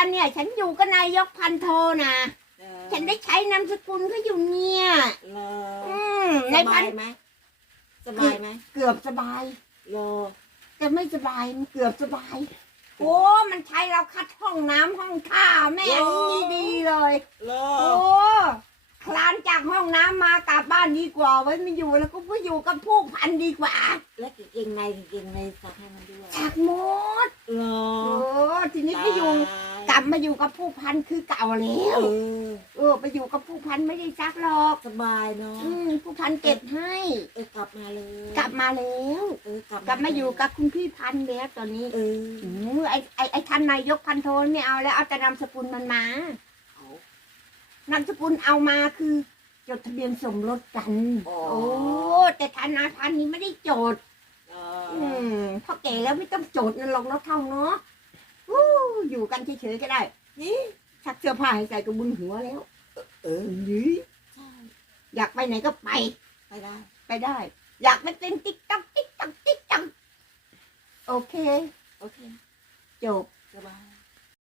วันเนี่ย ฉันอยู่กับนายกพันโทนะเออฉันได้ใช้นามสกุลเขาอยู่เนี่ยเหรออืมสในพับานยไหมสบายไหมเกือบสบายเหรอแต่ไม่สบายมันเกือบสบาย โอ้มันใช้เราคัดห้องน้ำห้องท่าแม่งนี่ดีเลยเหรอโอ้คลานจากห้องน้ำมากลับบ้านดีกว่า ไว้ไม่อยู่แล้วก็ไปอยู่กับผู้พันดีกว่าแล้วกางเกงในกางเกงในซักให้มันด้วยชักหมด เหรอ โอ้ทีนี้ไปอยู่กลั บมาอยู่กับผู้พันคือเก่าแล้เอวอเออ ไปอยู่กับผู้พันไม่ได้ซักหรอก สบายเนาะ อืมผู้พันเก็บให้ เออกลับมาเลย กลับมาแล้ว เออกลับกลับมาอยู่กับคุณพี่พันธุ์แล้วตอนนี้เอออืมไอไอไอท่านนายกพันโทนไม่เอาแล้วเอาแต่นามสกุลมันมาเอานามสกุลเอามาคือจดทะเบียนสมรสกันอ๋อโอ้แต่ธนาคารนี้ไม่ได้จดเออือมพอแก่แล้วไม่ต้องจดนั่นหรอกเนาะท่องเนาะอู้ อยู่กันเฉยๆก็ได้ นี่ชักเสื้อผ้าให้ใส่กระบุญหัวแล้ว เออนี่ใช่อยากไปไหนก็ไป ไปได้ ไปได้ อยากไปเต้นติ๊กตักติ๊กตักติ๊กตักโอเค โอเค จบสบาย